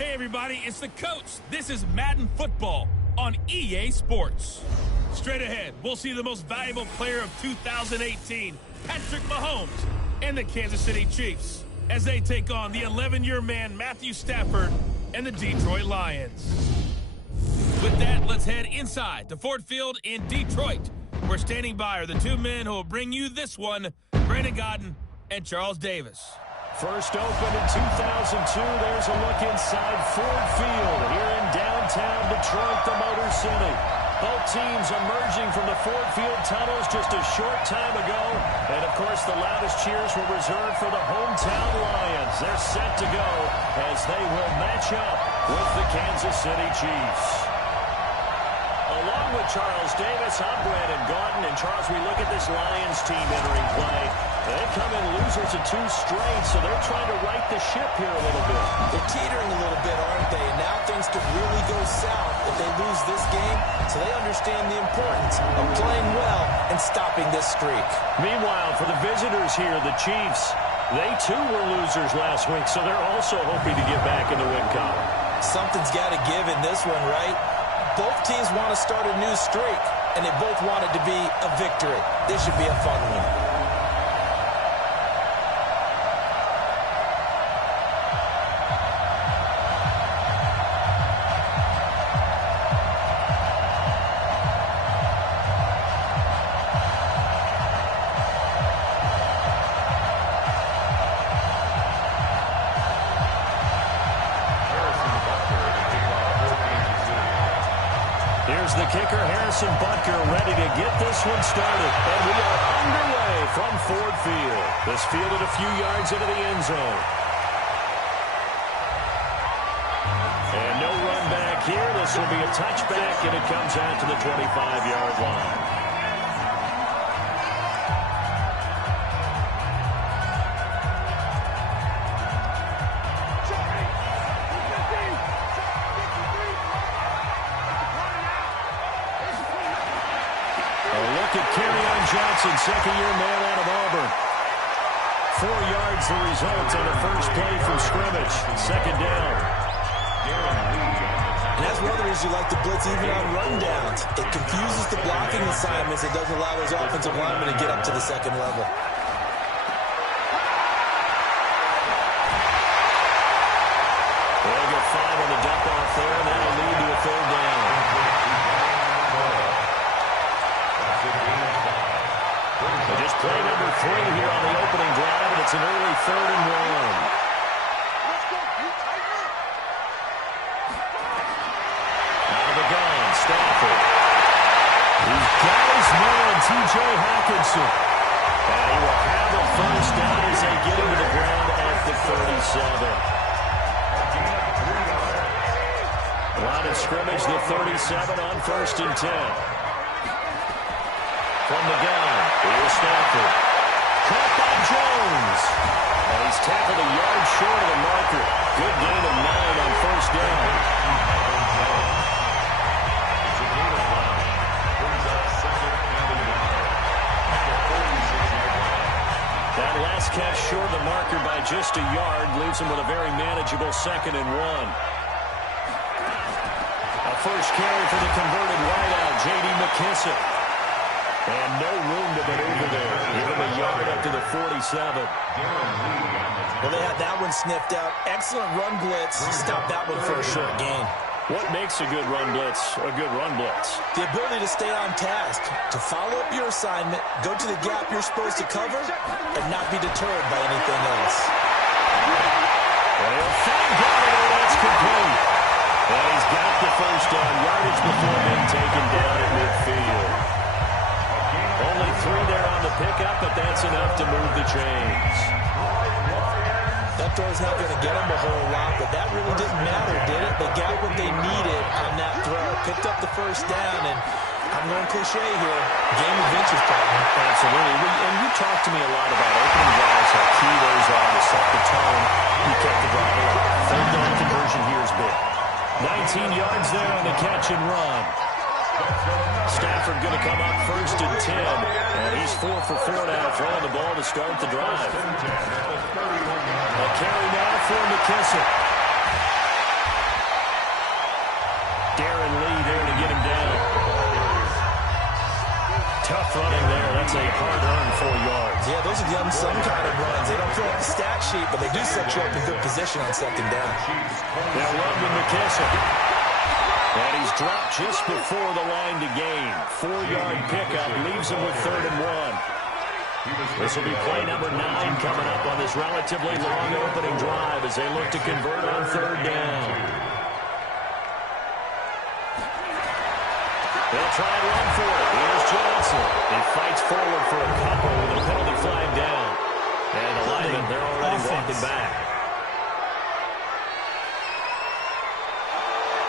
Hey everybody, it's the coach. This is Madden Football on EA Sports. Straight ahead, we'll see the most valuable player of 2018, Patrick Mahomes, and the Kansas City Chiefs, as they take on the 11-year man Matthew Stafford and the Detroit Lions. With that, let's head inside to Ford Field in Detroit. We're standing by are the two men who will bring you this one, Brandon Godden and Charles Davis. First opened in 2002, there's a look inside Ford Field here in downtown Detroit, the Motor City. Both teams emerging from the Ford Field tunnels just a short time ago. And, of course, the loudest cheers were reserved for the hometown Lions. They're set to go as they will match up with the Kansas City Chiefs. Along with Charles Davis, I'm Brandon Godden. And, Charles, we look at this Lions team entering play. They come in losers of 2 straight, so they're trying to right the ship here a little bit. They're teetering a little bit, aren't they? And now things could really go south if they lose this game, so they understand the importance of playing well and stopping this streak. Meanwhile, for the visitors here, the Chiefs, they too were losers last week, so they're also hoping to get back in the win column. Something's got to give in this one, right? Both teams want to start a new streak, and they both want it to be a victory. This should be a fun one. Here's the kicker, Harrison Butker, ready to get this one started. And we are underway from Ford Field. This fielded a few yards into the end zone. And no run back here. This will be a touchback, and it comes out to the 25-yard line. Johnson, second-year man out of Auburn. 4 yards the result on the first play from scrimmage. Second down. And that's one of the reasons you like to blitz even on rundowns. It confuses the blocking assignments. It doesn't allow those offensive linemen to get up to the second level. They'll get 5 on the dump-off there, and that'll lead to a third down. Just play number 3 here on the opening drive, and it's an early 3rd and 1. Out of the gun, Stafford. He's got his man, T.J. Hawkinson. And he will have a first down as they get him to the ground at the 37. Line of scrimmage, the 37 on 1st and 10. From the gun, here's Stafford. Caught by Jones. And he's tackled a yard short of the marker. Good gain of 9 on first down. That last catch short of the marker by just a yard leaves him with a very manageable 2nd and 1. A first carry for the converted wideout, J.D. McKissick. And no room to maneuver there. Give him a yard up to the 47. Well, they had that one sniffed out. Excellent run blitz. Stop that one for a short gain. What makes a good run blitz a good run blitz? The ability to stay on task, to follow up your assignment, go to the gap you're supposed to cover, and not be deterred by anything else. Well, thank God that's complete. And he's got the first down yardage before being taken down at midfield. Only 3 there on the pickup, but that's enough to move the chains. That throw's not going to get them a whole lot, but that really didn't matter, did it? They got what they needed on that throw. Picked up the first down, and I'm going cliche here. Game of inches, partner. Absolutely. And you talked to me a lot about opening drives, how key those are to set the tone. You kept the drive alive. Third down conversion here is big. 19 yards there on the catch and run. Stafford going to come up 1st and 10, and he's 4 for 4 now, throwing the ball to start the drive. A carry now for McKissick. Darren Lee there to get him down. Tough running there. That's a hard-earned 4 yards. Yeah, those are the unsung kind of runs. They don't fill up the stat sheet, but they do set you up in good position on second down. They'll run with McKissick. And he's dropped just before the line to gain. 4-yard pickup leaves him with 3rd and 1. This will be play number 9 coming up on this relatively long opening drive as they look to convert on 3rd down. They'll try and run for it. Here's Johnson. He fights forward for a couple with a penalty flag down. And the linemen, they're already walking back.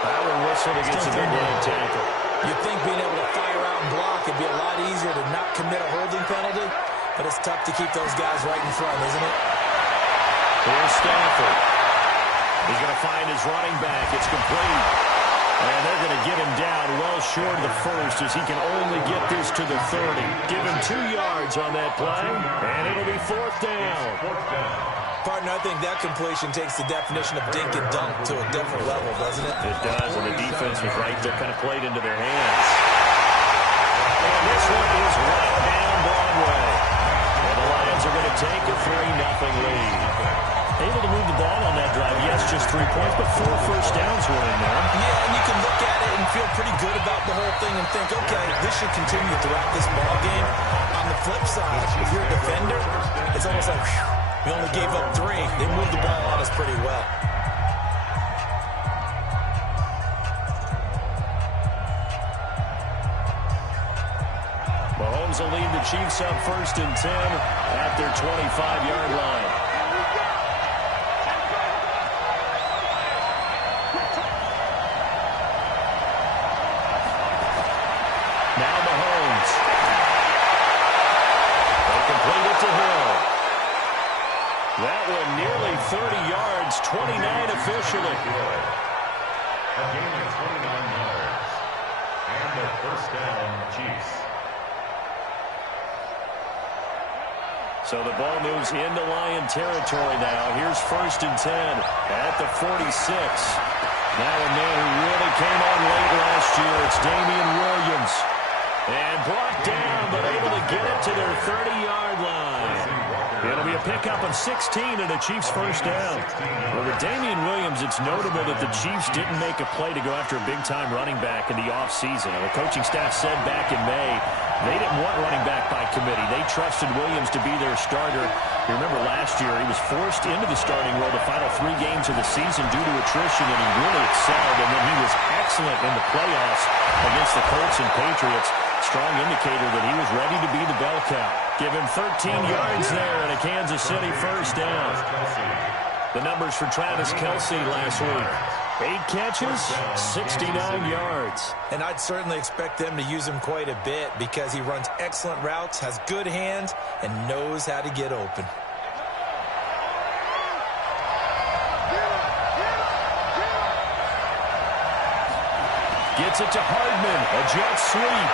That will whistle against a good-line tackle. You'd think being able to fire out and block would be a lot easier to not commit a holding penalty, but it's tough to keep those guys right in front, isn't it? Here's Stafford. He's going to find his running back. It's complete. And they're going to get him down well short of the first as he can only get this to the 30. Give him 2 yards on that play, and it'll be 4th down. Partner, I think that completion takes the definition of dink and dunk to a different level, doesn't it? It does, and the defense was right there, kind of played into their hands. And this one is right down Broadway. And the Lions are going to take a 3-0 lead. Able to move the ball on that drive. Yes, just 3 points, but 4 first downs were in there. Yeah, and you can look at it and feel pretty good about the whole thing and think, okay, this should continue throughout this ball game. On the flip side, if you're a defender, it's almost like, whew, we only gave up 3. They moved the ball on us pretty well. Mahomes will lead the Chiefs up 1st and 10 at their 25-yard line. Now Mahomes. They complete it to Hill. That one nearly 30 yards, 29 officially. A gain of 29 yards. And a 1st down, Chiefs. So the ball moves into Lion territory now. Here's 1st and 10 at the 46. Now a man who really came on late last year. It's Damian Williams. And brought down, but able to get it to their 30-yard line. It'll be a pickup of 16 and a Chiefs 1st down. Well, with Damian Williams, it's notable that the Chiefs didn't make a play to go after a big-time running back in the offseason. The coaching staff said back in May they didn't want running back by committee. They trusted Williams to be their starter. You remember last year he was forced into the starting role the final 3 games of the season due to attrition, and he really excelled. And then he was excellent in the playoffs against the Colts and Patriots. Strong indicator that he was ready to be the bell cow. Give him 13 yards there and a Kansas City 1st down. The numbers for Travis Kelce last week. 8 catches, 69 yards. And I'd certainly expect them to use him quite a bit because he runs excellent routes, has good hands, and knows how to get open. Gets it to Hardman, a jet sweep.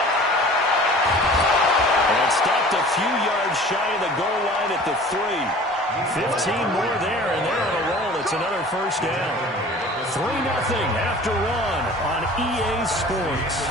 And stopped a few yards shy of the goal line at the 3. 15 more there, and they're on a roll. It's another 1st down. 3-0 after 1 on EA Sports.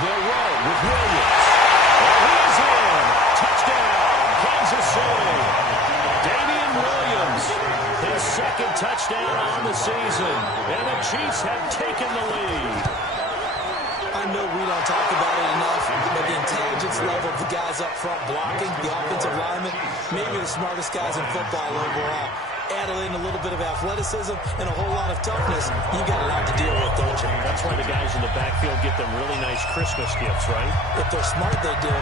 They'll run it with Williams. And he is in. Touchdown, Kansas City. Damian Williams, his 2nd touchdown on the season. And the Chiefs have taken the lead. I know we don't talk about it enough, but the intelligence level of the guys up front blocking, the offensive linemen, maybe the smartest guys in football overall. Add in a little bit of athleticism and a whole lot of toughness, you got a lot to deal with, don't you? That's why the guys in the backfield get them really nice Christmas gifts, right? If they're smart, they do.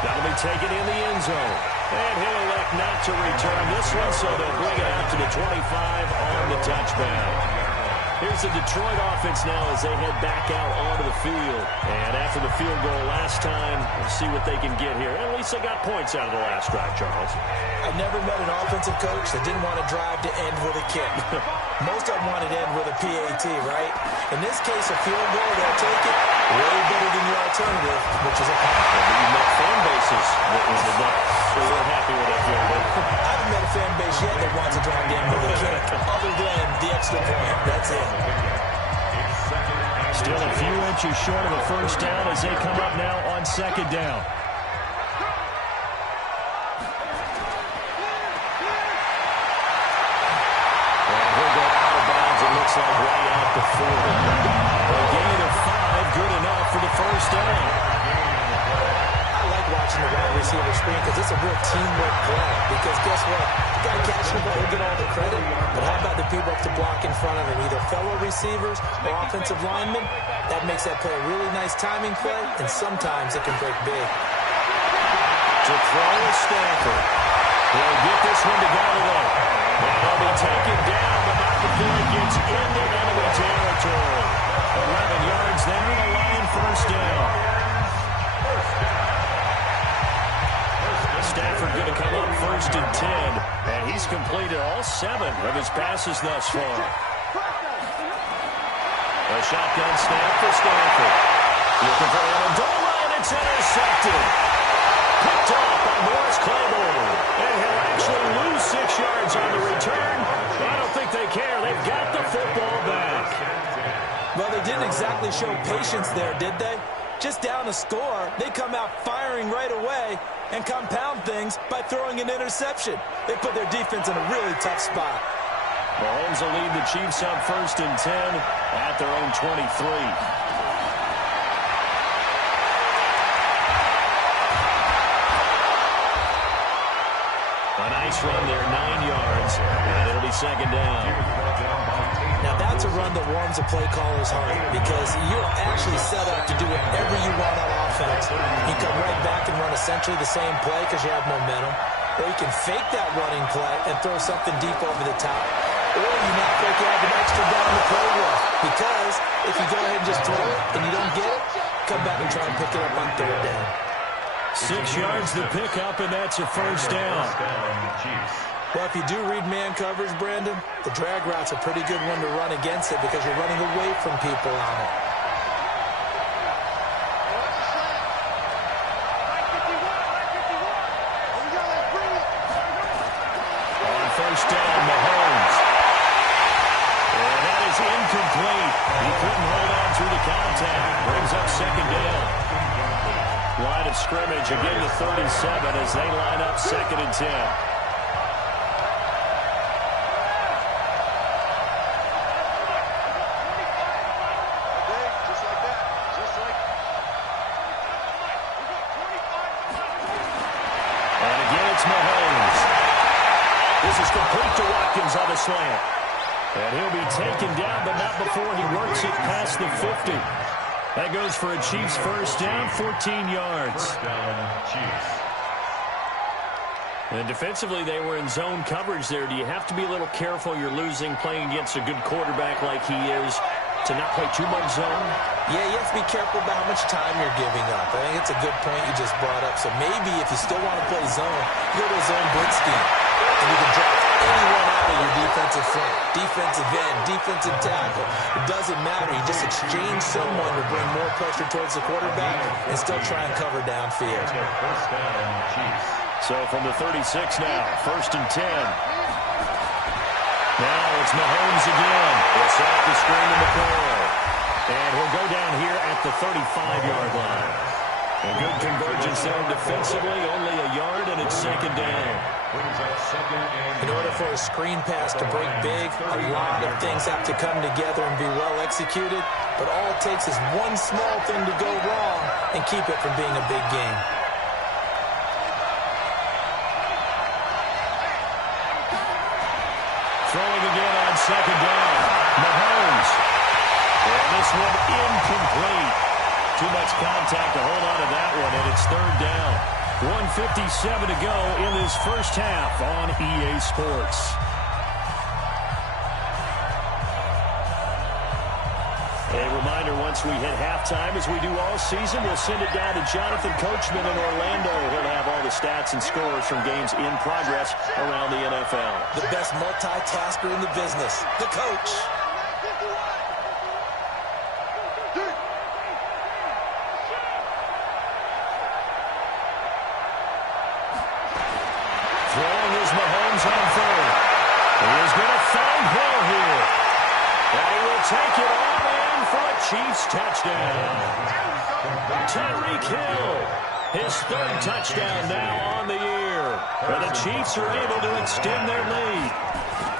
That'll be taken in the end zone. And he'll elect not to return this one, so they'll bring it out to the 25 on the touchback. Here's the Detroit offense now as they head back out onto the field. And after the field goal last time, we'll see what they can get here. At least they got points out of the last drive, Charles. I've never met an offensive coach that didn't want to drive to end with a kick. Most of them wanted to end with a PAT, right? In this case, a field goal, they'll take it way better than your alternative, which is a punt. You met fan bases that were happy with that field goal. I haven't met a fan base yet that wants to drive to end with a kick, other than the extra point. That's it. Still a few inches short of a first down as they come up now on second down. And he'll go out of bounds, it looks like right at the 40. A gain of 5, good enough for the first down. I like watching the wide receiver screen because it's a real teamwork play. Because guess what? The guy catching the ball will get all the credit, but how about the people up to block in front of him, either fellow receivers or offensive linemen? That makes that play a really nice timing play, and sometimes it can break big. To throw is Stafford. He'll get this one to go today. And he'll be taken down, but not before it gets into enemy territory. 11 yards there, and a Lion first down. Stafford going to come up first and 10, and he's completed all 7 of his passes thus far. A shotgun snap for Stafford. Looking for Amendola, and it's intercepted. Picked off by Morris Claiborne. And he'll actually lose 6 yards on the return. I don't think they care. They've got the football back. Well, they didn't exactly show patience there, did they? Just down a score, they come out firing right away and compound things by throwing an interception. They put their defense in a really tough spot. Mahomes will lead the Chiefs up first and 10 at their own 23. A nice run there, 9 yards, and it'll be second down. Now that's a run that warms a play caller's heart because you're actually set up to do whatever you want on offense. You come right back and run essentially the same play because you have momentum, or you can fake that running play and throw something deep over the top, or you not fake you have an extra down to play with, because if you go ahead and just throw it and you don't get it, come back and try and pick it up on third down. 6 yards to pick up, and that's a first down. Well, if you do read man coverage, Brandon, the drag route's a pretty good one to run against it because you're running away from people on it. On first down, Mahomes. And that is incomplete. He couldn't hold on through the contact. Brings up second down. Line of scrimmage again to 37 as they line up second and 10. On the slant. And he'll be taken down, but not before he works it past the 50. That goes for a Chiefs first down, 14 yards. And defensively, they were in zone coverage there. Do you have to be a little careful? You're losing, playing against a good quarterback like he is, to not play too much zone? Yeah, you have to be careful about how much time you're giving up. I think it's a good point you just brought up. So maybe if you still want to play zone, you go to a zone blitz scheme. And you can drop anyone out of your defensive front, defensive end, defensive tackle. It doesn't matter. You just exchange someone to bring more pressure towards the quarterback and still try and cover downfield. So from the 36 now, first and 10. Now it's Mahomes again. It's off the screen in the corner. And he'll go down here at the 35-yard line. A good convergence there defensively, only a yard, and it's second down. In order for a screen pass to break big, a lot of things have to come together and be well executed, but all it takes is one small thing to go wrong and keep it from being a big game. Throwing again on second down. Mahomes. And this one incomplete. Too much contact to hold on to that one, and it's third down. 1:57 to go in this first half on EA Sports. A reminder, once we hit halftime, as we do all season, we'll send it down to Jonathan Coachman in Orlando. He'll have all the stats and scores from games in progress around the NFL. The best multitasker in the business, the coach. Throwing is Mahomes on third. He is going to find Hill here. And he will take it all in for a Chiefs touchdown. Tyreek Hill, his third touchdown now on the year. And the Chiefs are able to extend their lead.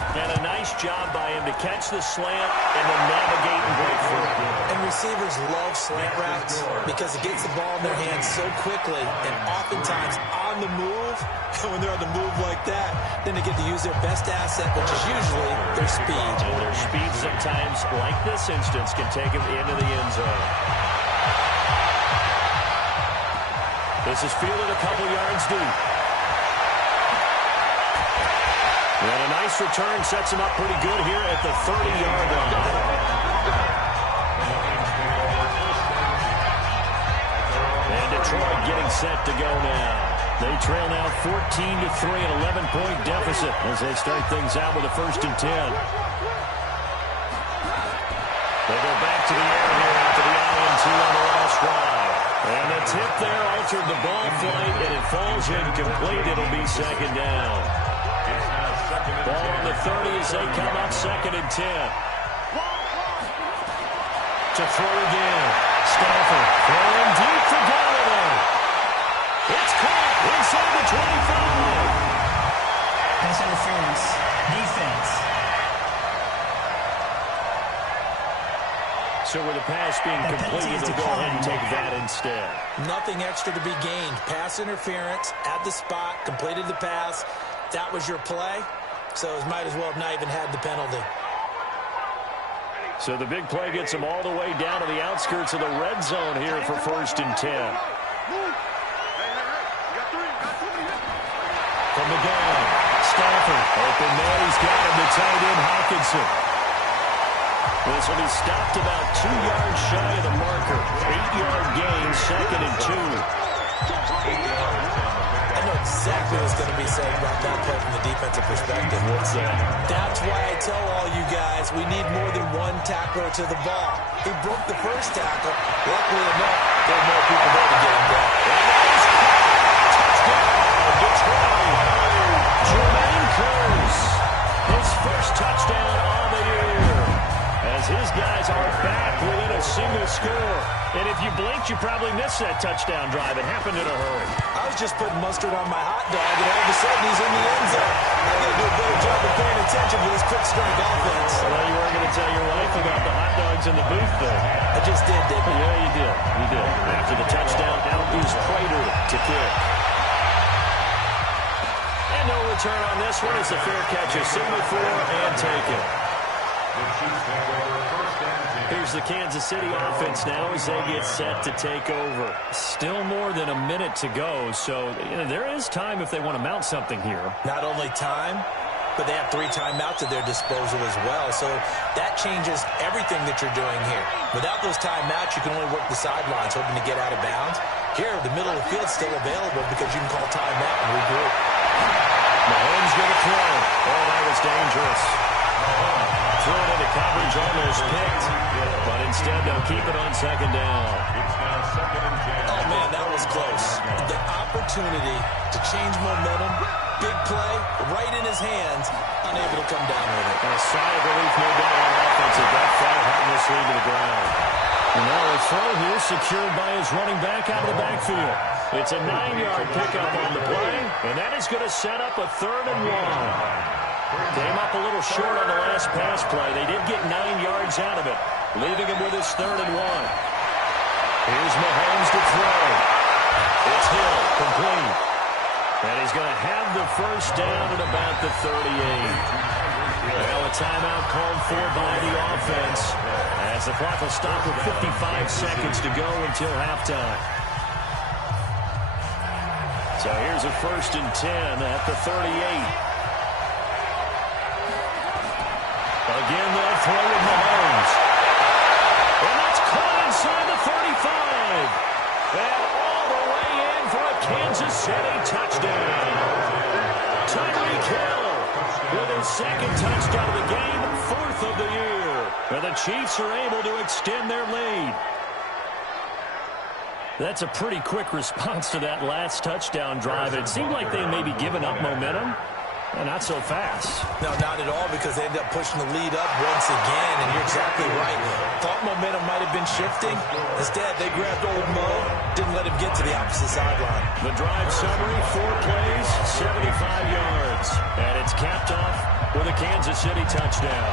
And a nice job by him to catch the slant and then navigate and break through. And receivers love slant routes because it gets the ball in their hands so quickly and oftentimes on the move. And when they're on the move like that, then they get to use their best asset, which is usually their speed. And their speed sometimes, like this instance, can take them into the end zone. This is fielded a couple yards deep. And a nice return sets him up pretty good here at the 30-yard line. And Detroit getting set to go now. They trail now 14-3, an 11-point deficit as they start things out with a 1st and 10. They go back to the air here after the INT on the last drive. And the tip there altered the ball flight, and it falls incomplete. It'll be 2nd down. Ball on the 30 as they come up 2nd and 10. To throw again. Stafford throwing deep for Galloway. It's caught inside the 25. Pass interference. Defense. So with the pass being completed, they'll go ahead and take that instead. Nothing extra to be gained. Pass interference at the spot, completed the pass. That was your play. So it might as well have not even had the penalty. So the big play gets them all the way down to the outskirts of the red zone here for 1st and 10. From the gun, Stafford open there. He's got him to tight end Hawkinson. This will be stopped about 2 yards shy of the marker. 8-yard gain, 2nd and 2. I know exactly what's going to be said about that play from the defensive perspective. What's that? That's why I tell all you guys we need more than one tackler to the ball. He broke the first tackle. Luckily enough, there were more people there to get him down. Touchdown, Detroit. Jermaine Kearse, his first touchdown on the year. As his guys are back within a single score. And if you blinked, you probably missed that touchdown drive. It happened in a hurry. I was just putting mustard on my hot dog, and all of a sudden he's in the end zone. I got to do a better job of paying attention to this quick strike offense. Well, you weren't going to tell your wife about the hot dogs in the booth there. I just did, didn't I? Yeah, you did. You did. After the touchdown, out is Prater to kick. And no return on this one as the fair catch is signaled for and taken. Here's the Kansas City offense now as they get set to take over. Still more than a minute to go, so there is time if they want to mount something here. Not only time, but they have 3 timeouts at their disposal as well, so that changes everything that you're doing here. Without those timeouts, you can only work the sidelines, hoping to get out of bounds. Here, the middle of the field's still available because you can call timeout and regroup. Mahomes going to throw. Oh, that was dangerous. Throw it into coverage, almost picked, but instead they'll keep it on 2nd down. Oh, man, that was close. The opportunity to change momentum, big play, right in his hands, unable to come down with it. And a sigh of relief, no doubt, on offense as that fell harmlessly to the ground. And now a throw here secured by his running back out of the backfield. It's a 9-yard pickup on the play, and that is going to set up a 3rd and 1. Came up a little short on the last pass play. They did get 9 yards out of it, leaving him with his 3rd and 1. Here's Mahomes to throw. It's Hill, complete. And he's going to have the first down at about the 38. Well, a timeout called for by the offense as the clock will stop with 55 seconds to go until halftime. So here's a 1st and 10 at the 38. Again, they'll throw with Mahomes. second touchdown of the game, 4th of the year. And the Chiefs are able to extend their lead. That's a pretty quick response to that last touchdown drive. It seemed like they may be giving up momentum. Not so fast. No, not at all, because they ended up pushing the lead up once again, and you're exactly right. Thought momentum might have been shifting. Instead, they grabbed old Mo, didn't let him get to the opposite sideline. The drive summary, 4 plays, 75 yards. And it's capped off with a Kansas City touchdown.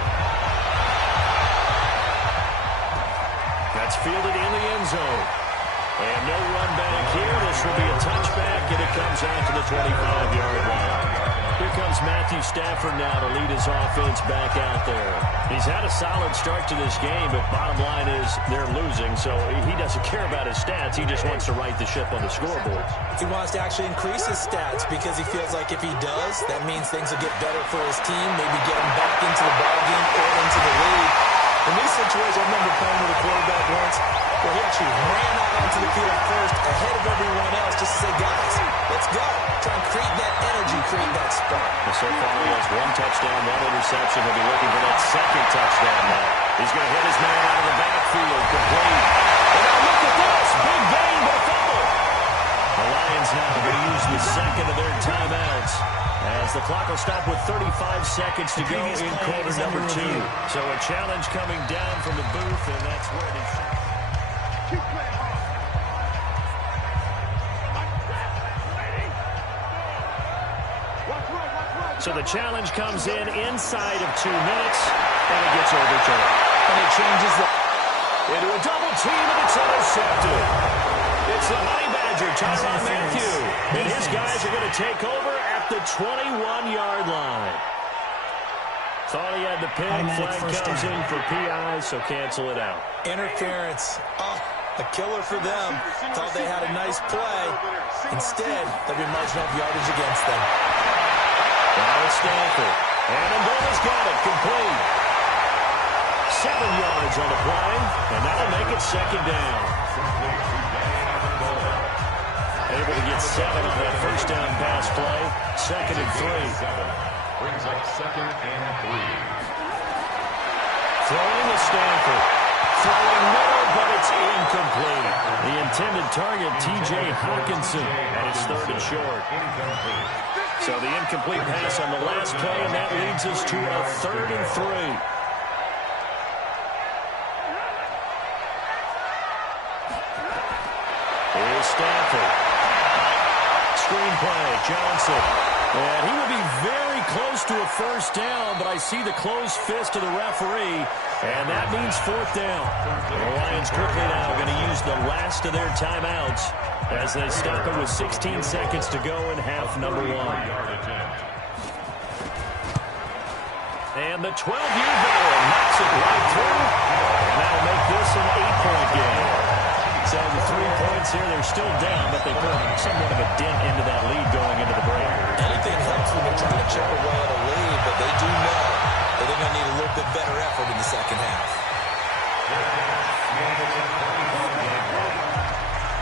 That's fielded in the end zone. And no run back here. This will be a touchback, and it comes out to the 25-yard line. Here comes Matthew Stafford now to lead his offense back out there. He's had a solid start to this game, but bottom line is they're losing, so he doesn't care about his stats. He just wants to right the ship on the scoreboard. He wants to actually increase his stats because he feels like if he does, that means things will get better for his team, maybe get him back into the ballgame or into the lead. In these situations, I remember playing with a quarterback once where he actually ran out onto the field first ahead of everyone else just to say, guys, let's go. Try and create that energy, create that spark. So far, he has 1 touchdown, 1 interception. He'll be looking for that second touchdown now. He's going to hit his man out of the backfield, complete. And now look at this. Big gain, but a fumble. The Lions now are going to use the second of their timeouts as the clock will stop with 35 seconds to go in quarter number 2. So a challenge coming down from the booth, and that's where it is. So the challenge comes in inside of 2 minutes, and it gets overturned. And it changes into a double team, and it's intercepted. It's the Honey Badger, Tyrann Mathieu. And his guys are going to take over at the 21-yard line. Thought he had the pin. Flag comes in for PI, so cancel it out. Interference. Oh, a killer for them. Thought they had a nice play. Instead, they'll be marching off yardage against them. Now it's Stafford. And Ndola's got it, complete. 7 yards on the play, and that'll make it second down. Able to get 7 on that first down pass play. 2nd and 3. Brings up 2nd and 3. Throwing to Stafford. Throwing middle, but it's incomplete. The intended target, T.J. Hawkinson, and it's 3rd and short. So the incomplete pass on the last play, and that leads us to a 3rd and 3. Here's Stafford. Screenplay, Johnson. And he will be very close to a first down, but I see the closed fist of the referee, and that means 4th down. The Lions quickly now going to use the last of their timeouts as they stop it with 16 seconds to go in half number 1. And the 12-year veteran knocks it right through, and that'll make this an 8-point game. So the 3 points here, they're still down, but they put somewhat of a dent into that lead going into the break. Anything helps when they're trying to chip away at a lead, but they do know that they're going to need a little bit better effort in the second half.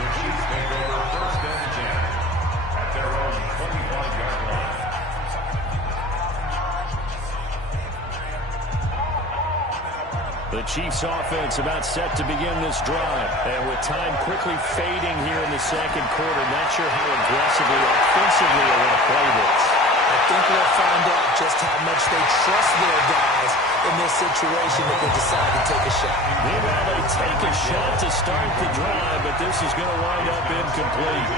The Chiefs take over 1st and 10 at their own 25-yard line. The Chiefs offense about set to begin this drive. And with time quickly fading here in the second quarter, not sure how aggressively, offensively they want to play this. I think we'll find out just how much they trust their guys in this situation if they decide to take a shot. Meanwhile, they take a shot to start the drive, but this is going to wind up incomplete.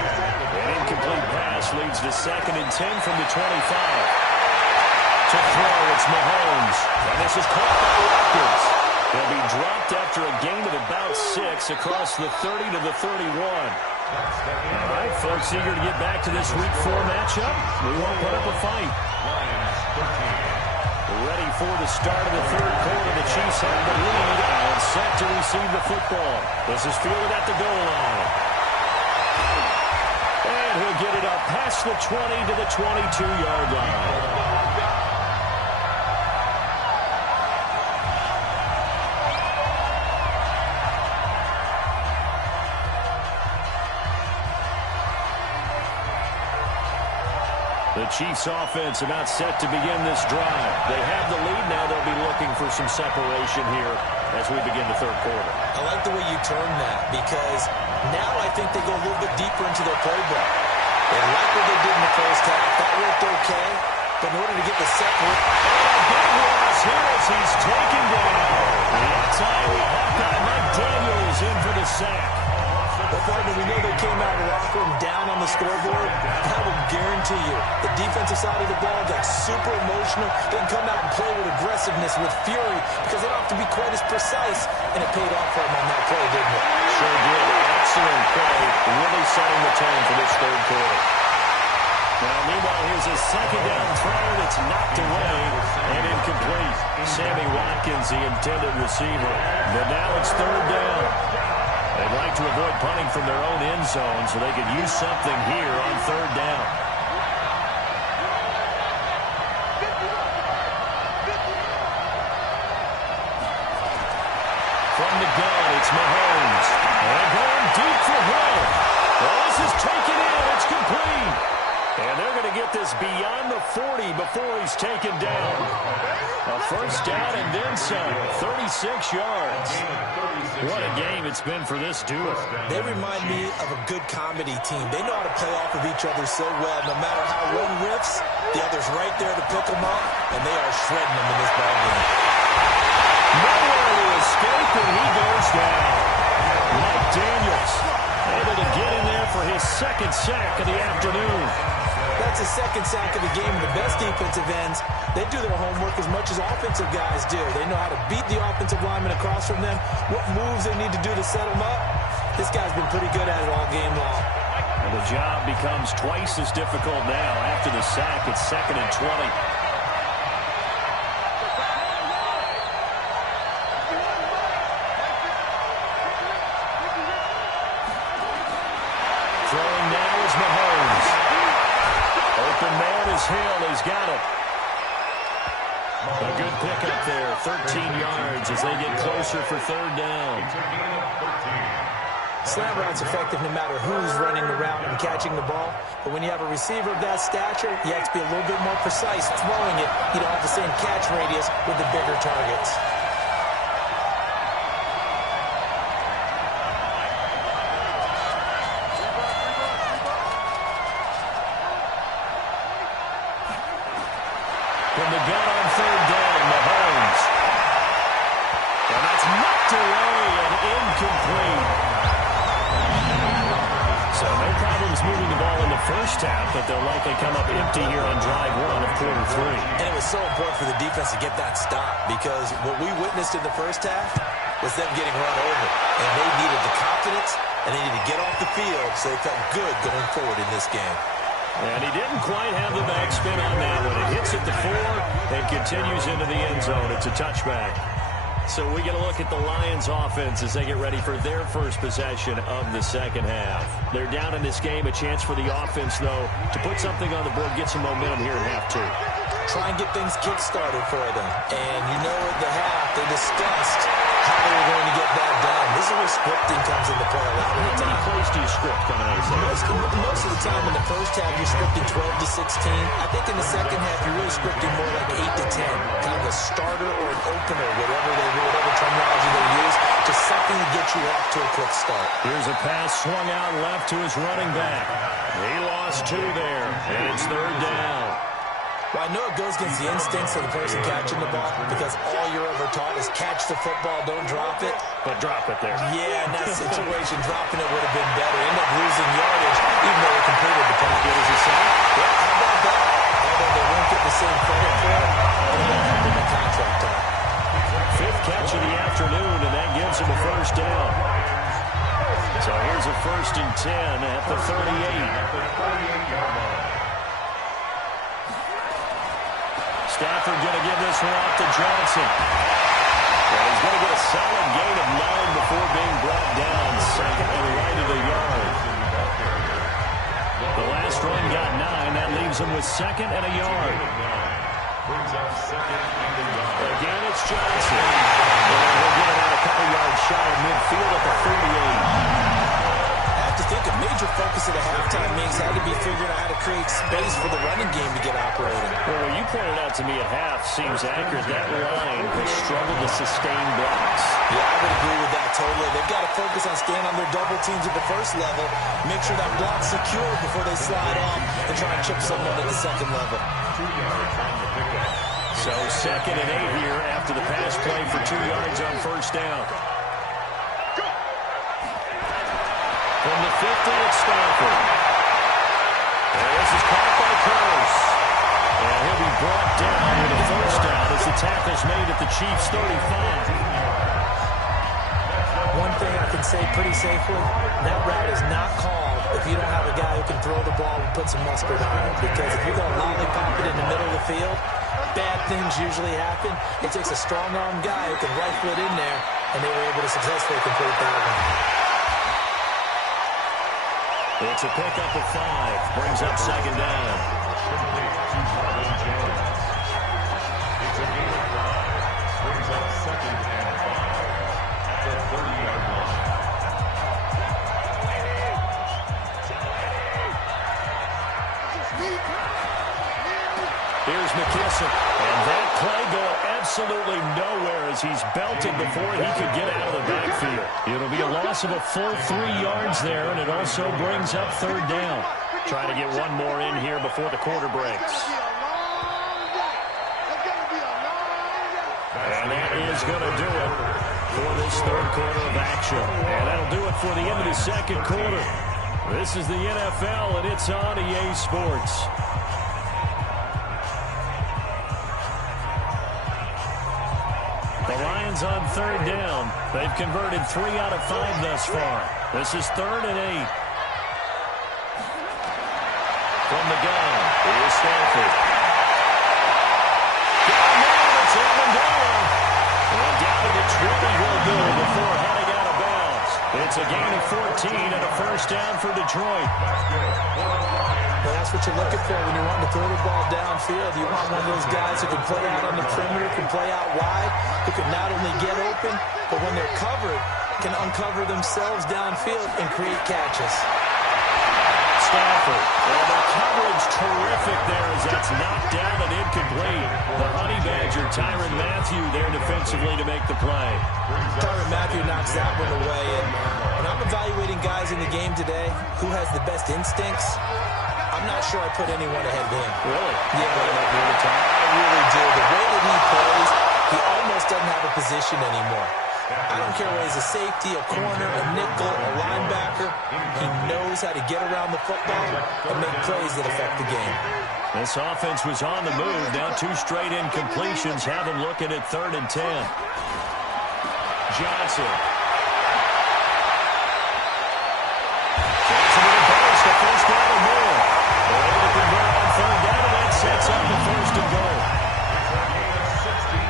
An incomplete pass leads to 2nd and 10 from the 25. To throw, it's Mahomes. And this is caught by Watkins. They'll be dropped after a gain of about 6 across the 30 to the 31. All right, folks, eager to get back to this Week 4 matchup. We won't put up a fight. Ready for the start of the 3rd quarter. The Chiefs have the lead and set to receive the football. This is fielded at the goal line. And he'll get it up past the 20 to the 22-yard line. The The Chiefs offense about set to begin this drive. They have the lead now. They'll be looking for some separation here as we begin the third quarter. I like the way you term that because now I think they go a little bit deeper into their playbook. They like what they did in the first half. That worked okay. But in order to get the separate... Oh, big loss here as he's taken down. That's Iowa Hawkeye Mike Daniels in for the sack. Well, partner, we know they came out of the locker room down on the scoreboard. I will guarantee you, the defensive side of the ball got super emotional. They can come out and play with aggressiveness, with fury, because they don't have to be quite as precise. And it paid off for them on that play, didn't it? Sure did. Excellent play. Really setting the tone for this third quarter. Now, meanwhile, here's a second down throw that's knocked away and incomplete. Sammy Watkins, the intended receiver. But now it's third down. They'd like to avoid punting from their own end zone so they could use something here on third down. From the gun, it's Mahomes. And going deep for Hill. Well, this is taken in. It's complete. And they're going to get this beyond the 40 before he's taken down. A first down and then some. 36 yards. What a game it's been for this duo. They remind me of a good comedy team. They know how to play off of each other so well. No matter how one riffs, the other's right there to pick them up, and they are shredding them in this ballgame. Nowhere to escape, and he goes down. Mike Daniels able to get in there for his second sack of the afternoon. That's his second sack of the game. The best defensive ends, they do their homework as much as offensive guys do. They know how to beat the offensive lineman across from them, what moves they need to do to set them up. This guy's been pretty good at it all game long. And the job becomes twice as difficult now. After the sack, it's 2nd and 20. Throwing now is Mahomes. Open man is Hill. He's got it. A good pickup there. 13 yards as they get closer for third down. Slant route's effective no matter who's running the route and catching the ball. But when you have a receiver of that stature, you have to be a little bit more precise. Throwing it, you don't have the same catch radius with the bigger targets. From the gun on third down, Mahomes. And that's knocked away and incomplete. So no problems moving the ball in the first half, but they'll likely come up empty here on drive one of quarter three. And it was so important for the defense to get that stop because what we witnessed in the first half was them getting run over. And they needed the confidence, and they needed to get off the field so they felt good going forward in this game. And he didn't quite have the backspin on that one. It hits at the 4 and continues into the end zone. It's a touchback. So we get a look at the Lions offense as they get ready for their first possession of the second half. They're down in this game. A chance for the offense, though, to put something on the board, get some momentum here in half 2. Try and get things kick-started for them. And you know at the half, they discussed how they were going to get that done. This is where scripting comes into play a lot of the time. How many plays do you script coming out of the Most of the time in the first half, you're scripting 12 to 16. I think in the second half, you're really scripting more like 8 to 10. Kind of a starter or an opener, whatever terminology they use. Just something to get you off to a quick start. Here's a pass swung out left to his running back. He lost 2 there, and it's third down. Well, I know it goes against the instincts of the person catching the ball because all you're ever taught is catch the football, don't drop it. But drop it there. Yeah, in that situation, dropping it would have been better. End up losing yardage, even though they completed the pass. Good as you say. Yeah, how about that? Although they won't get the same credit for it, and it won't happen in contract time. 5th catch of the afternoon, and that gives him a first down. So here's a 1st and 10 at the 38. Stafford going to give this one off to Johnson. Well, he's going to get a solid gain of 9 before being brought down. 2nd and right of the yard. The last run got 9. That leaves him with 2nd and a yard. Again, it's Johnson. And he'll get it out a couple yards shy of midfield at the 38. I have to think a major focus at the halftime means had to be figuring out how to create space for the running game to get operating. Well, what you pointed out to me at half seems accurate. That line has struggled to sustain blocks. Yeah, I would agree with that totally. They've got to focus on staying on their double teams at the first level, make sure that block's secure before they slide off and try and chip someone at the second level. 2 yards on the pickup. So 2nd and 8 here after the pass play for 2 yards on first down. From the 50, it's Stanford. And this is caught by Curse. And he'll be brought down with a first down as the tackle's made at the Chiefs' 35. One thing I can say pretty safely, that route is not called if you don't have a guy who can throw the ball and put some mustard on it. Because if you're going to lollipop it in the middle of the field, bad things usually happen. It takes a strong-arm guy who can rifle it in there, and they were able to successfully complete that one. It's a pickup of 5. Brings up 2nd down. It's a gain of 5. Brings up 2nd and 5 at the 30-yard line. Here's McKissick. And that play going absolutely nowhere as he's belted before he could get out of the backfield. It'll be a loss of a full 3 yards there, and it also brings up 3rd down. Trying to get one more in here before the quarter breaks. And that is going to do it for this 3rd quarter of action. And that'll do it for the end of the 2nd quarter. This is the NFL, and it's on EA Sports. The Lions on 3rd down. They've converted 3 out of 5 thus far. This is 3rd and 8. From the gun, here's Stanford. Down there, it's Amendola. And down to the 20 will go before heading out of bounds. It's a gain of 14 and a first down for Detroit. Well, that's what you're looking for when you're wanting to throw the ball downfield. You want one of those guys who can play out on the perimeter, can play out wide, who can not only get open, but when they're covered, can uncover themselves downfield and create catches. Stafford. Well, the coverage terrific there as that's knocked down and incomplete. The Honey Badger, Tyrann Mathieu, there defensively to make the play. Tyrann Mathieu knocks that one away. And when I'm evaluating guys in the game today, who has the best instincts, I'm not sure I put anyone ahead of him. Really? Yeah, I really do. The way that he plays, he almost doesn't have a position anymore. I don't care whether he's a safety, a corner, a nickel, a linebacker. He knows how to get around the football and make plays that affect the game. This offense was on the move. Now 2 straight incompletions have them looking at 3rd and 10. Johnson. Johnson with a burst, a first down or more. They're able to convert on 3rd down, and that sets up the 1st and goal.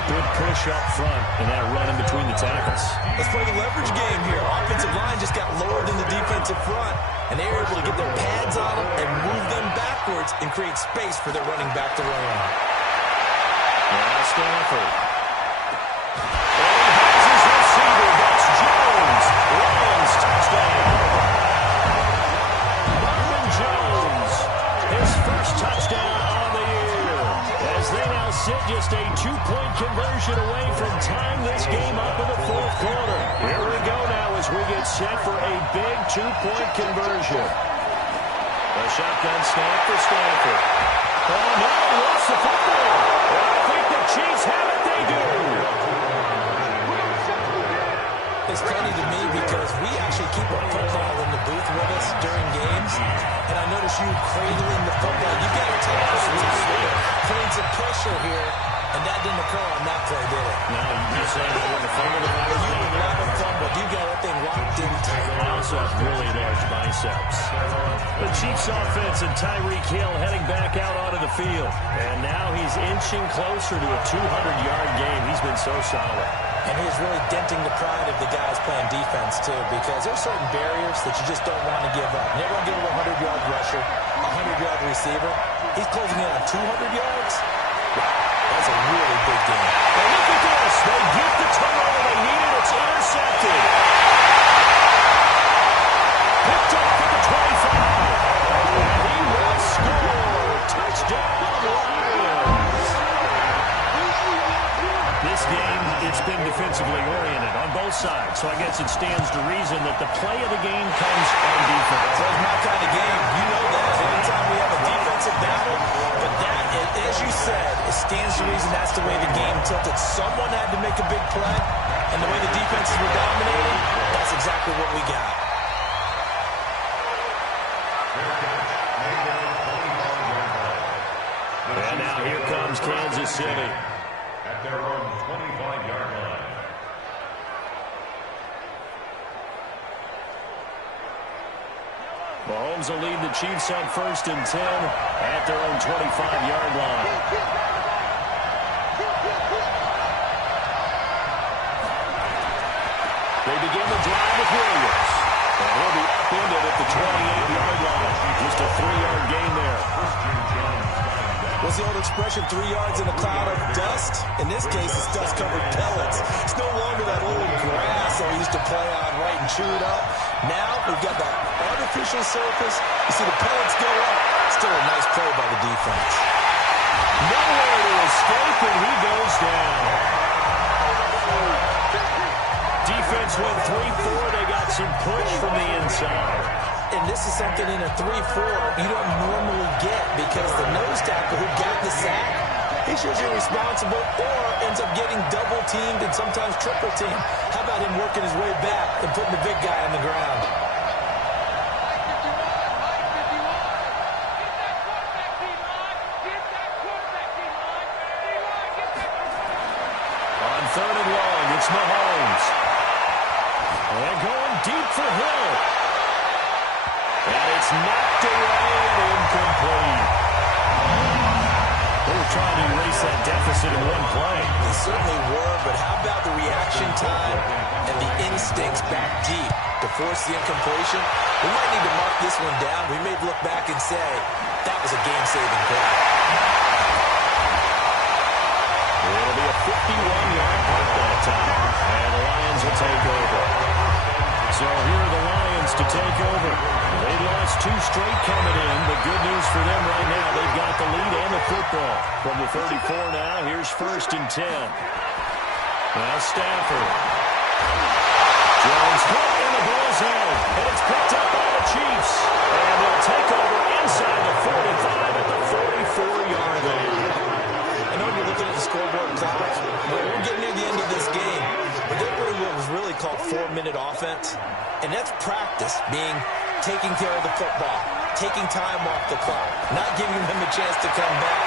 Good push up front, and that run in between the tackles. Let's play the leverage game here. Offensive line just got lower than the defensive front, and they were able to get their pads on them and move them backwards and create space for their running back to run on. Now Stanford. And he has his receiver. That's Jones. Lions touchdown. Marvin Jones, his first touchdown on the year, as they now sit just a 2-point conversion away from tying this game up in the 4th quarter. Here we go now as we get set for a big 2-point conversion. A shotgun snap for Stanford. Oh, no, lost the football. I think the Chiefs have it. They do. It's funny to me because we actually keep our football in the booth with us during games, and I notice you cradling the football. You got to take us putting some pressure here, and that didn't occur on that play, did it? No, you're saying I wouldn't have fumbled if I was You would not have fumbled. You got that thing locked in tight. I also have really large biceps. The Chiefs offense and Tyreek Hill heading back out onto the field. And now he's inching closer to a 200-yard game. He's been so solid. And he's really denting the pride of the guys playing defense, too, because there's certain barriers that you just don't want to give up. Never give up a 100-yard rusher, a 100-yard receiver. He's closing in on 200 yards. Wow, that's a really big game. And look at this. They get the turnover they needed. It's intercepted. Picked up at the game, it's been defensively oriented on both sides. So I guess it stands to reason that the play of the game comes on defense. So it's my kind of game. You know that. Anytime we have a defensive battle, but that, as you said, it stands to reason that's the way the game tilted. Someone had to make a big play, and the way the defenses were dominating, that's exactly what we got. And now here comes Kansas City. At their own 25-yard line. Mahomes will lead the Chiefs on 1st and 10 at their own 25-yard line. They begin the drive with Williams. And he'll be upended at the 28-yard line. Just a 3-yard gain there. What's the old expression, 3 yards in a cloud of dust? In this case, it's dust-covered pellets. It's no longer that old grass that we used to play on, right, and chew it up. Now, we've got that artificial surface. You see the pellets go up. Still a nice play by the defense. Nowhere to escape, and he goes down. Defense went 3-4. They got some push from the inside. And this is something in a 3-4 you don't normally get because the nose tackle who got the sack, he's usually responsible or ends up getting double-teamed and sometimes triple-teamed. How about him working his way back and putting the big guy on the ground? On 3rd and long, it's Mahomes. And going deep for Hill. And it's knocked away and incomplete. They were trying to erase that deficit in one play. They certainly were, but how about the reaction time and the instincts back deep to force the incompletion? We might need to mark this one down. We may look back and say, that was a game-saving play. It'll be a 51-yard punt that time. And the Lions will take over. So here are the Lions to take over. They lost 2 straight coming in, but good news for them right now. They've got the lead and the football. From the 34 now, here's 1st and 10. Now Stafford. Jones hit in the ball zone, and it's picked up by the Chiefs. And they'll take over inside the 45 at the 44-yard line. I know you're looking at the scoreboard clock. We're getting near the end of this game. But they're really what was really called 4-minute offense. And that's practice, being taking care of the football, taking time off the clock, not giving them a chance to come back.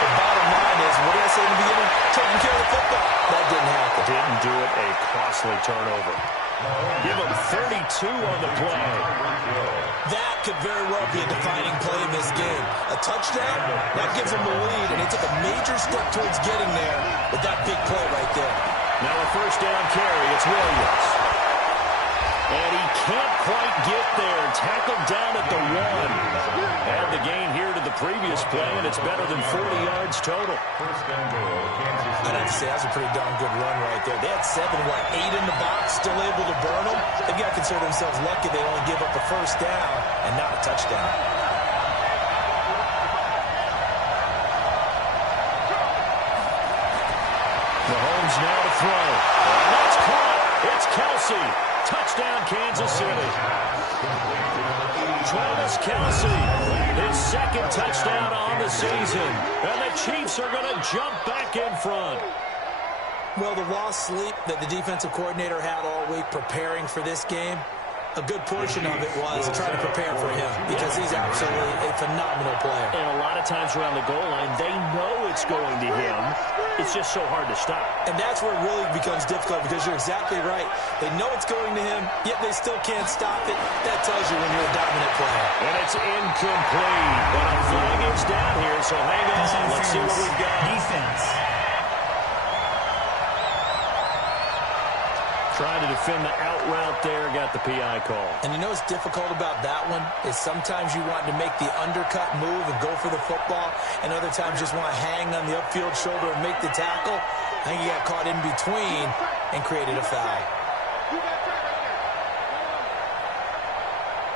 The bottom line is, what did I say in the beginning? Taking care of the football. That didn't happen. Didn't do it, a costly turnover. Give them 32 on the play. That could very well be a defining play in this game. A touchdown, that gives them a lead, and they took a major step towards getting there with that big play right there. Now a 1st down carry, it's Williams. And he can't quite get there. Tackled down at the 1. Had the gain here to the previous play, and it's better than 40 yards total. I'd have to say that's a pretty darn good run right there. They had 8 in the box, still able to burn them. They've got to consider themselves lucky they only give up a 1st down and not a touchdown. Mahomes now to throw. And that's caught. It's Kelsey. Touchdown, Kansas City. Travis Kelsey, his 2nd touchdown on the season. And the Chiefs are going to jump back in front. Well, the lost sleep that the defensive coordinator had all week preparing for this game, a good portion of it was trying to prepare for him because he's absolutely a phenomenal player. And a lot of times around the goal line, they know it's going to him. It's just so hard to stop. And that's where it really becomes difficult because you're exactly right. They know it's going to him, yet they still can't stop it. That tells you when you're a dominant player. And it's incomplete. But a flag is down here, so hang on. Let's see what we've got. Defense. Trying to defend the out route there, got the PI call. And you know what's difficult about that one is sometimes you want to make the undercut move and go for the football, and other times just want to hang on the upfield shoulder and make the tackle. I think he got caught in between and created a foul.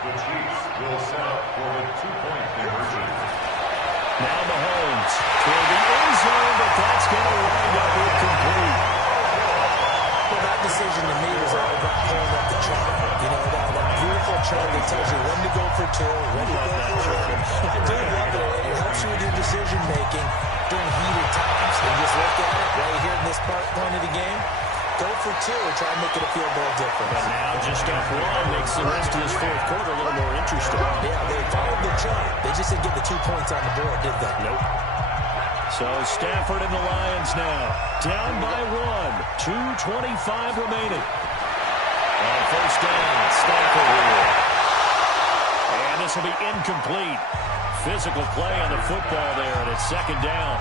The Chiefs will set up for the 2-point conversion. Now Mahomes toward the end zone, but that's going to wind up incomplete. for 2 and try and make it a field goal difference. But now just up 1 makes the rest of this fourth quarter a little more interesting. Yeah, they followed the drive. They just didn't get the 2 points on the board, did they? Nope. So Stafford and the Lions now down by 1. 2:25 remaining. On first down, Stafford here. And this will be incomplete. Physical play on the football there, and it's second down.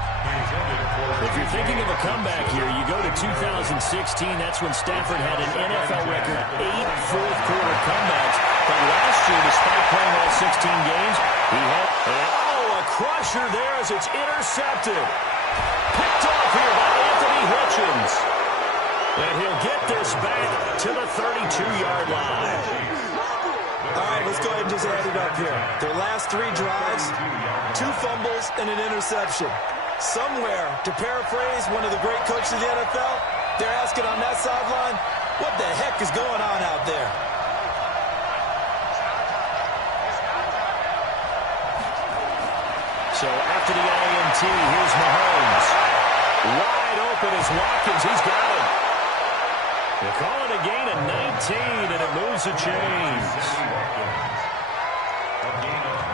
If you're thinking of a comeback here, you go to 2016. That's when Stafford had an NFL record 8 fourth-quarter comebacks. But last year, despite playing all 16 games, he had a crusher there as it's intercepted. Picked off here by Anthony Hitchens. And he'll get this back to the 32-yard line. All right, let's go ahead and just add it up here. Their last 3 drives, 2 fumbles and an interception. Somewhere, to paraphrase one of the great coaches of the NFL, they're asking on that sideline, what the heck is going on out there? So after the INT, here's Mahomes. Wide open is Watkins. He's got him. They call it a gain of 19, and it moves the chains.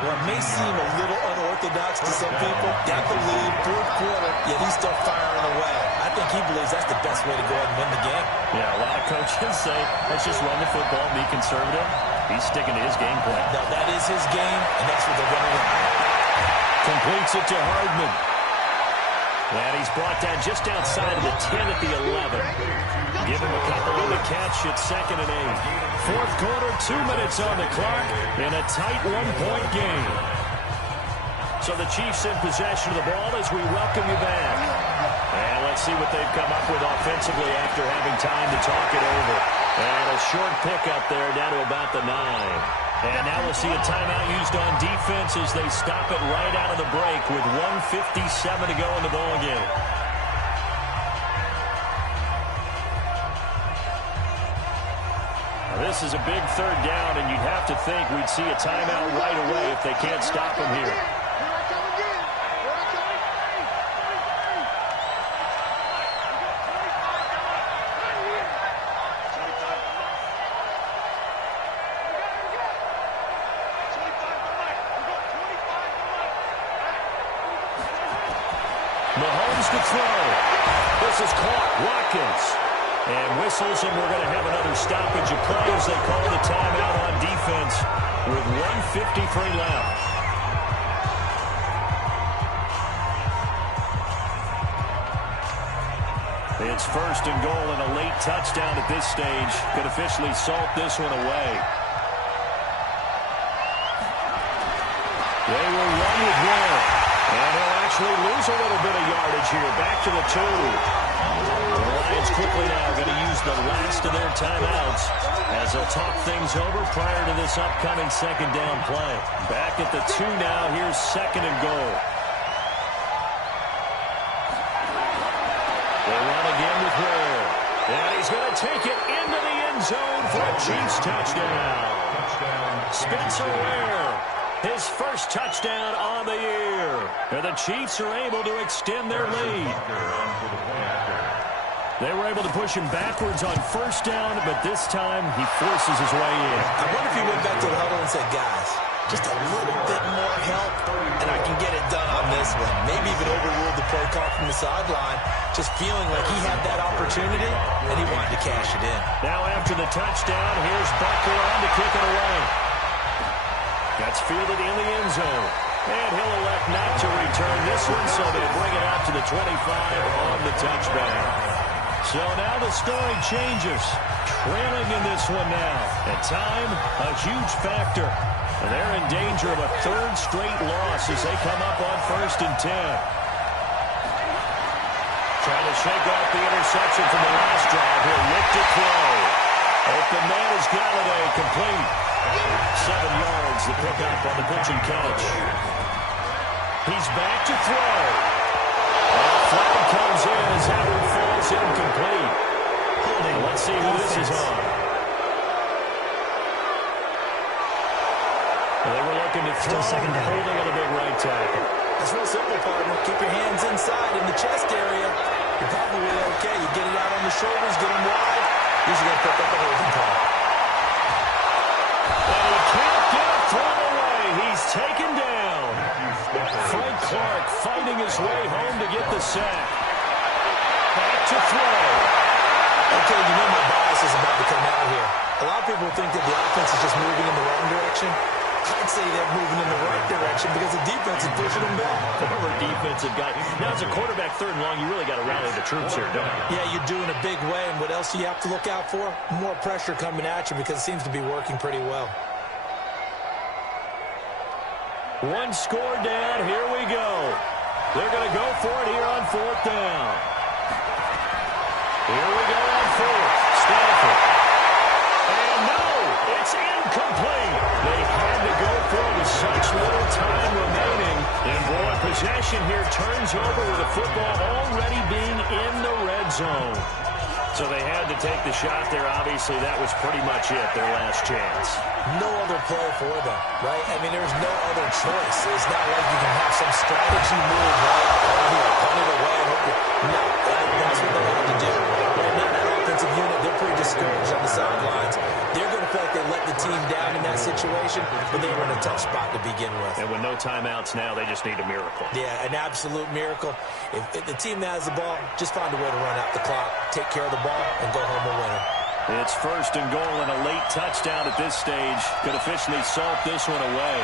Well, it may seem a little unorthodox to some people. Got the lead, fourth quarter, yet he's still firing away. I think he believes that's the best way to go ahead and win the game. Yeah, a lot of coaches say, let's just run the football, be conservative. He's sticking to his game plan. Now, that is his game, and that's what they're going to run. Completes it to Hardman. And he's brought down just outside of the 10 at the 11. Give him a couple on the catch at 2nd and 8. Fourth quarter, 2 minutes on the clock in a tight 1-point game. So the Chiefs in possession of the ball as we welcome you back. And let's see what they've come up with offensively after having time to talk it over. And a short pickup there down to about the 9. And now we'll see a timeout used on defense as they stop it right out of the break with 1:57 to go in the ball game. Now this is a big 3rd down, and you'd have to think we'd see a timeout right away if they can't stop them here. Mahomes to throw. This is caught. Watkins. And whistles, and we're going to have another stoppage of play as they call the timeout on defense with 1:53 left. It's 1st and goal and a late touchdown at this stage. Could officially salt this one away. They will run with Ware. And he'll actually lose a little bit of yardage here. Back to the 2. The Lions quickly now going to use the last of their timeouts as they'll talk things over prior to this upcoming 2nd down play. Back at the 2 now. Here's 2nd and goal. They run again with Ware. And he's going to take it into the end zone for a Chiefs touchdown. Spencer Ware. His first touchdown on the year. And the Chiefs are able to extend their lead. They were able to push him backwards on 1st down, but this time he forces his way in. I wonder if he went back to the huddle and said, guys, just a little bit more help, and I can get it done on this one. Maybe even overruled the play call from the sideline, just feeling like he had that opportunity, and he wanted to cash it in. Now after the touchdown, here's Buckler on to kick it away. That's fielded in the end zone. And he'll elect not to return this one, so they'll bring it out to the 25 on the touchback. So now the story changes. Trailing in this one now. And time, a huge factor. And they're in danger of a 3rd straight loss as they come up on 1st and 10. Trying to shake off the interception from the last drive. He'll look to throw. Open man is Galladay, complete. 7 yards, the pickup on the pitch and catch. He's back to throw. And a flag comes in as that one falls incomplete. Let's see who this is on. Well, they were looking to throw, holding on a big right tackle. That's real simple, partner. Keep your hands inside in the chest area. You're probably okay. You get it out on the shoulders, get them wide. He's going to pick up a holding call. And he can't get it thrown away. He's taken down. Frank Clark fighting his way home to get the sack. Back to throw. Okay, you know my bias is about to come out here. A lot of people think that the offense is just moving in the wrong direction. I'd say they're moving in the right direction because the defense is pushing them back. Former defensive guy. Now, as a quarterback, 3rd and long, you really got to rally the troops here, don't you? Yeah, you do in a big way. And what else do you have to look out for? More pressure coming at you because it seems to be working pretty well. One score down. Here we go. They're going to go for it here on 4th down. Here we go on 4th. Stafford. And no, it's incomplete. They had to go for it with such little time remaining. And boy, possession here turns over with the football already being in the red zone. So they had to take the shot there. Obviously, that was pretty much it, their last chance. No other play for them, right? I mean, there's no other choice. It's not like you can have some strategy move, right? Run it away. No, that's what they had to do. Right now, that offensive unit, they're pretty discouraged on the sidelines. They're going to feel like they let the team down in that situation, but they were in a tough spot to begin with. And with no timeouts now, they just need a miracle. Yeah, an absolute miracle. If the team that has the ball, just find a way to run out the clock, take care of the ball, and go home a winner. It's 1st and goal and a late touchdown at this stage. Could officially salt this one away.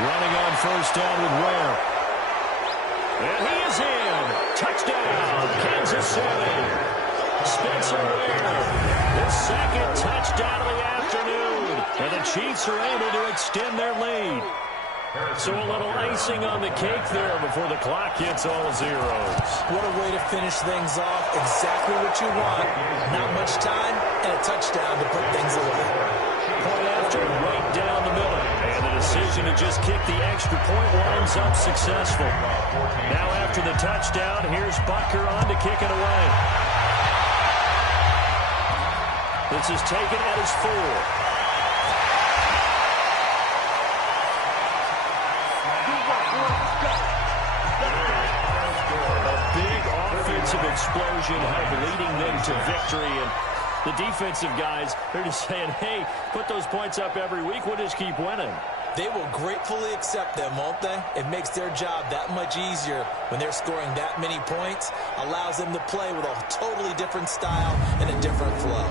Running on 1st down with Ware. And he is in. Touchdown, Kansas City. Spencer Ware, the 2nd touchdown of the afternoon. And the Chiefs are able to extend their lead. So a little icing on the cake there before the clock hits all zeros. What a way to finish things off. Exactly what you want. Not much time and a touchdown to put things away. Point after, right down the middle. And the decision to just kick the extra point winds up successful. Now after the touchdown, here's Butker on to kick it away. This is taken at his 4. A big offensive explosion helped leading them to victory. And the defensive guys, they're just saying, hey, put those points up every week. We'll just keep winning. They will gratefully accept them, won't they? It makes their job that much easier when they're scoring that many points. Allows them to play with a totally different style and a different flow.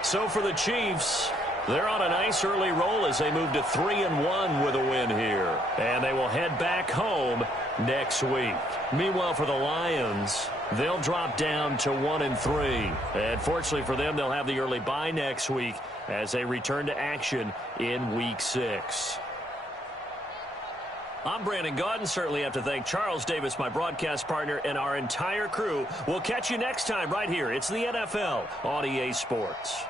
So for the Chiefs, they're on a nice early roll as they move to 3-1 with a win here. And they will head back home next week. Meanwhile, for the Lions, they'll drop down to 1-3. And fortunately for them, they'll have the early bye next week as they return to action in Week 6. I'm Brandon Gaudin. Certainly have to thank Charles Davis, my broadcast partner, and our entire crew. We'll catch you next time right here. It's the NFL on EA Sports.